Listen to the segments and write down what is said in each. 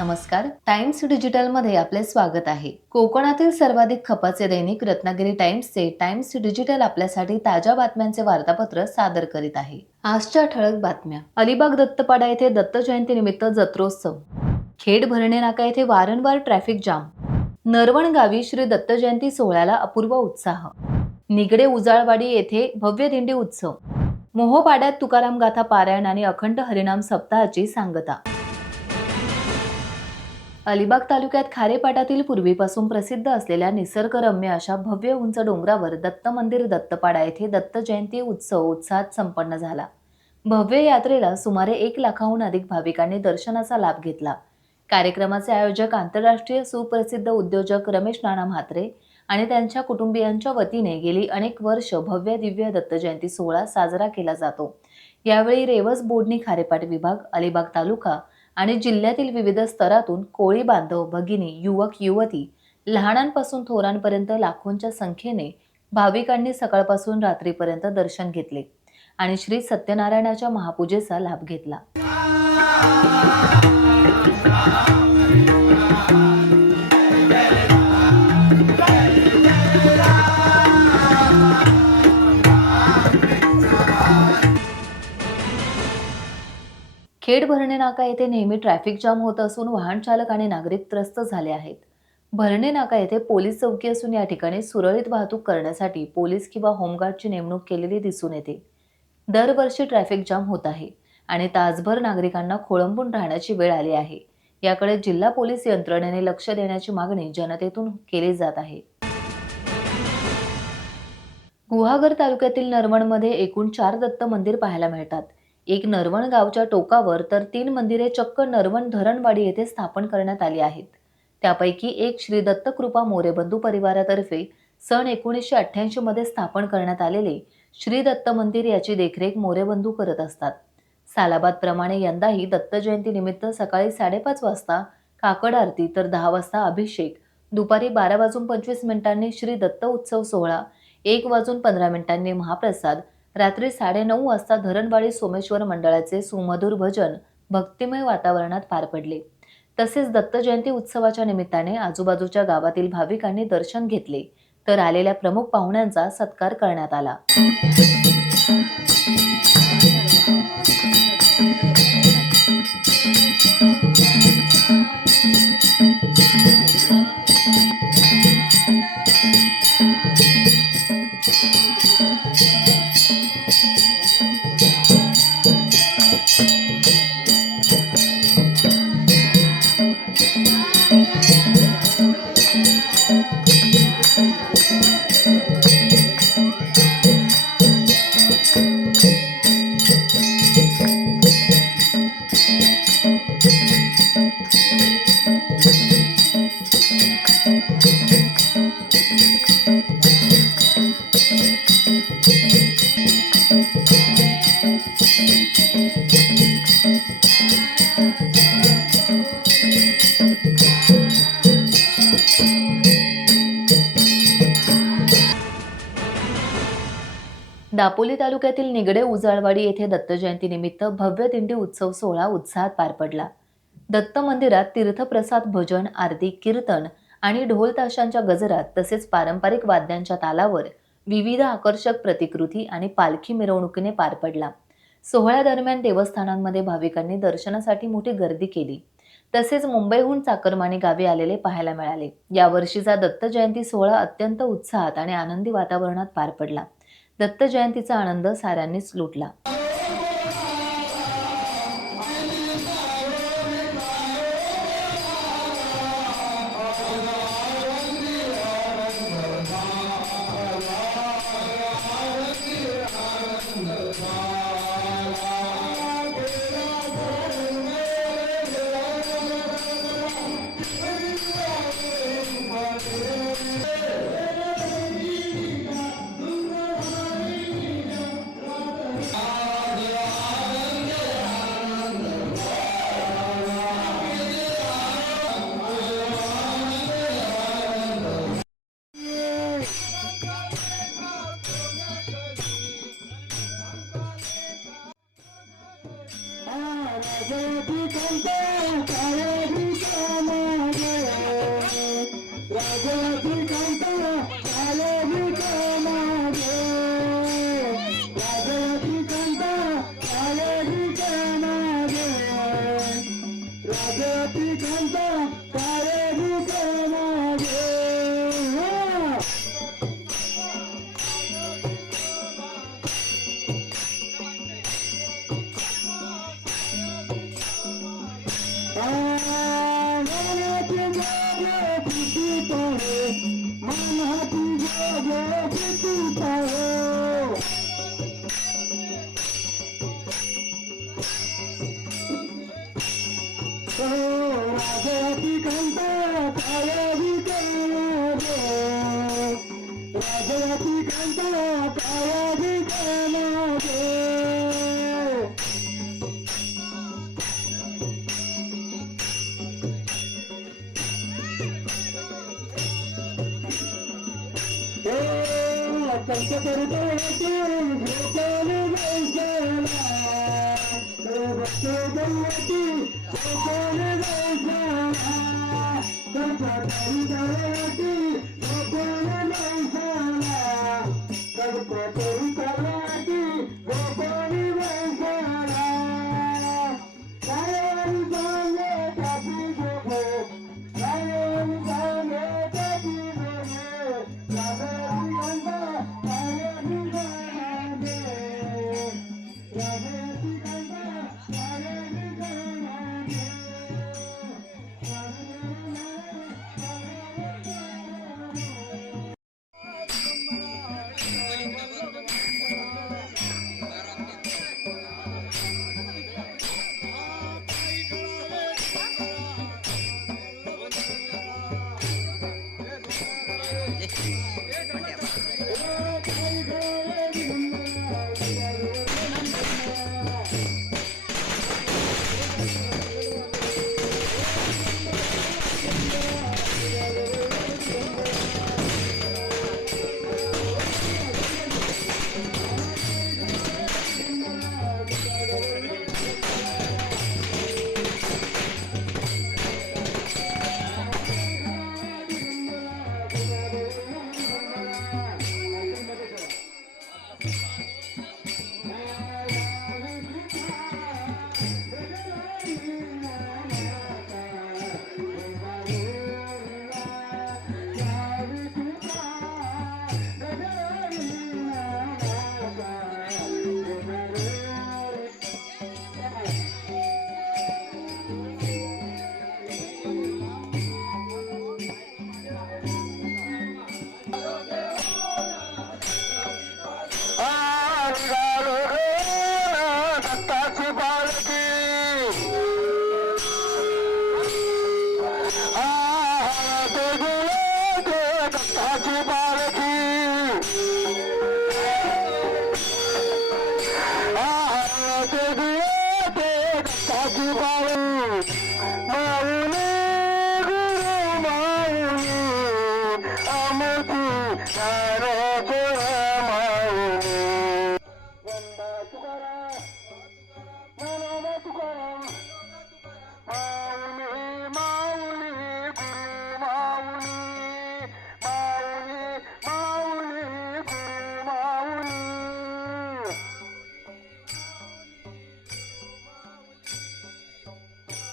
नमस्कार. टाइम्स डिजिटलमध्ये आपले स्वागत आहे. कोकणातील सर्वाधिक खपाचे दैनिक रत्नागिरी टाइम्सचे टाइम्स डिजिटल आपल्यासाठी ताज्या बातम्यांचे वार्तापत्र सादर करीत आहे. आजच्या ठळक बातम्या. अलिबाग दत्तपाडा येथे दत्त जयंतीनिमित्त जत्रोत्सव. खेड भरणे नाका येथे वारंवार ट्रॅफिक जाम. नरवण गावी श्री दत्त जयंती सोहळ्याला अपूर्व उत्साह. निगडे उजाळवाडी येथे भव्य दिंडी उत्सव. मोहोपाड्यात तुकाराम गाथा पारायण आणि अखंड हरिनाम सप्ताहाची सांगता. अलिबाग तालुक्यात खारेपाटातील पूर्वीपासून प्रसिद्ध असलेल्या निसर्गरम्य अशा भव्य उंच डोंगरावर दत्त मंदिर दत्तपाडा येथे दत्त जयंती उत्सव उत्साहात संपन्न झाला. भव्य यात्रेला सुमारे 1 लाखाहून अधिक भाविकांनी दर्शनाचा लाभ घेतला. कार्यक्रमाचे आयोजक आंतरराष्ट्रीय सुप्रसिद्ध उद्योजक रमेश नाना म्हात्रे आणि त्यांच्या कुटुंबियांच्या वतीने गेली अनेक वर्ष भव्य दिव्य दत्त जयंती सोहळा साजरा केला जातो. यावेळी रेवस बोडणी खारेपाट विभाग, अलिबाग तालुका आणि जिल्ह्यातील विविध स्तरातून कोळी बांधव, भगिनी, युवक युवती, लहानांपासून थोरांपर्यंत लाखोंच्या संख्येने भाविकांनी सकाळपासून रात्रीपर्यंत दर्शन घेतले आणि श्री सत्यनारायणाच्या महापूजेचा लाभ घेतला. खेड भरणे नाका येथे नेहमी ट्रॅफिक जाम होत असून वाहन चालक आणि नागरिक त्रस्त झाले आहेत. भरणे नाका येथे पोलीस चौकी असून या ठिकाणी सुरळीत वाहतूक करण्यासाठी पोलीस किंवा होमगार्डची नेमणूक केलेली दिसून येते. दरवर्षी ट्रॅफिक जाम होत आहे आणि तासभर नागरिकांना खोळंबून राहण्याची वेळ आली आहे. याकडे जिल्हा पोलीस यंत्रणेने लक्ष देण्याची मागणी जनतेतून केली जात आहे. गुहागर तालुक्यातील नरवणमध्ये एकूण 4 दत्त मंदिर पाहायला मिळतात. एक नरवण गावच्या टोकावर तर 3 मंदिरे चक्क नरवण धरणवाडी येथे स्थापन करण्यात आली आहेत. त्यापैकी एक श्री दत्तकृपा मोरेबंधू परिवारातर्फे सन 1988 मध्ये स्थापन करण्यात आलेले श्री दत्त मंदिर याची देखरेख मोरेबंधू करत असतात. सालाबादप्रमाणे यंदाही दत्त जयंती निमित्त सकाळी 5:30 वाजता काकड आरती तर 10 वाजता अभिषेक, दुपारी 12:25 श्री दत्त उत्सव सोहळा, 1:15 महाप्रसाद, रात्री 9:30 वाजता धरणवाडी सोमेश्वर मंडळाचे सुमधुर भजन भक्तिमय वातावरणात पार पडले. तसेच दत्त जयंती उत्सवाच्या निमित्ताने आजूबाजूच्या गावातील भाविकांनी दर्शन घेतले तर आलेल्या प्रमुख पाहुण्यांचा सत्कार करण्यात आला. दापोली तालुक्यातील निगडे उजाळवाडी येथे दत्त जयंतीनिमित्त भव्य दिंडी उत्सव सोहळा उत्साहात पार पडला. दत्त मंदिरात तीर्थप्रसाद, भजन, आरती, कीर्तन आणि ढोल ताशांच्या गजरात तसेच पारंपरिक वाद्यांच्या तालावर विविध आकर्षक प्रतिकृती आणि पालखी मिरवणुकीने पार पडला. सोहळ्यादरम्यान देवस्थानांमध्ये भाविकांनी दर्शनासाठी मोठी गर्दी केली. तसेच मुंबईहून चाकरमानी गावी आलेले पाहायला मिळाले. यावर्षीचा दत्त जयंती सोहळा अत्यंत उत्साहात आणि आनंदी वातावरणात पार पडला. दत्त जयंतीचा आनंद साऱ्यांनीच लुटला.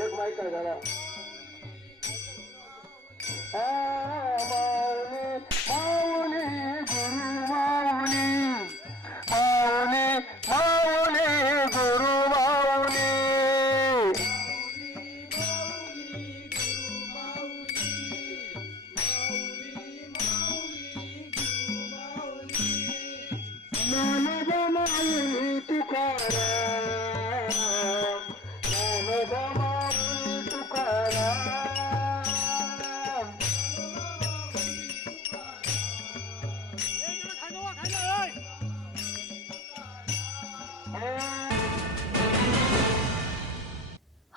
एक माईक काय झाला माऊली गुरु माऊली माऊली माऊली गुरु माऊली ज्ञानोबा माऊली तुकाराम ज्ञानोबा माऊली तुकाराम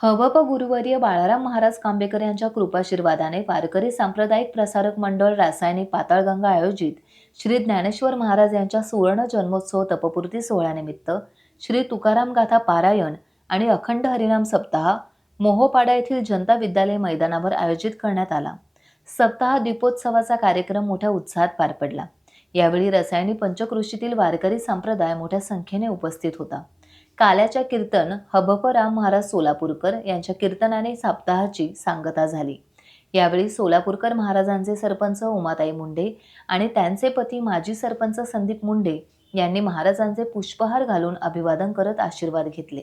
हवप गुरुवर्य बाळाराम महाराज कांबेकर यांच्या कृपाशीर्वादाने वारकरी सांप्रदायिक प्रसारक मंडळ रासायनिक पाताळगंगा आयोजित श्री ज्ञानेश्वर महाराज यांच्या सुवर्ण जन्मोत्सव तपपूर्ती सोहळ्यानिमित्त श्री तुकाराम गाथा पारायण आणि अखंड हरिनाम सप्ताह मोहोपाडा येथील जनता विद्यालय मैदानावर आयोजित करण्यात आला. सप्ताह दीपोत्सवाचा कार्यक्रम मोठ्या उत्साहात पार पडला. यावेळी रसायनी पंचकृषीतील वारकरी संप्रदाय मोठ्या संख्येने उपस्थित होता. काल्याच्या कीर्तन हबप राम महाराज सोलापूरकर यांच्या कीर्तनाने सप्ताहाची सांगता झाली. यावेळी सोलापूरकर महाराजांचे सरपंच उमाताई मुंडे आणि त्यांचे पती माजी सरपंच संदीप मुंडे यांनी महाराजांचे पुष्पहार घालून अभिवादन करत आशीर्वाद घेतले.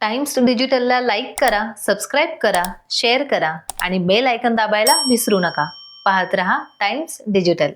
टाइम्स डिजिटलला लाईक करा, सबस्क्राईब करा, शेअर करा आणि बेल आयकॉन दाबायला विसरू नका. पाहत रहा टाइम्स डिजिटल.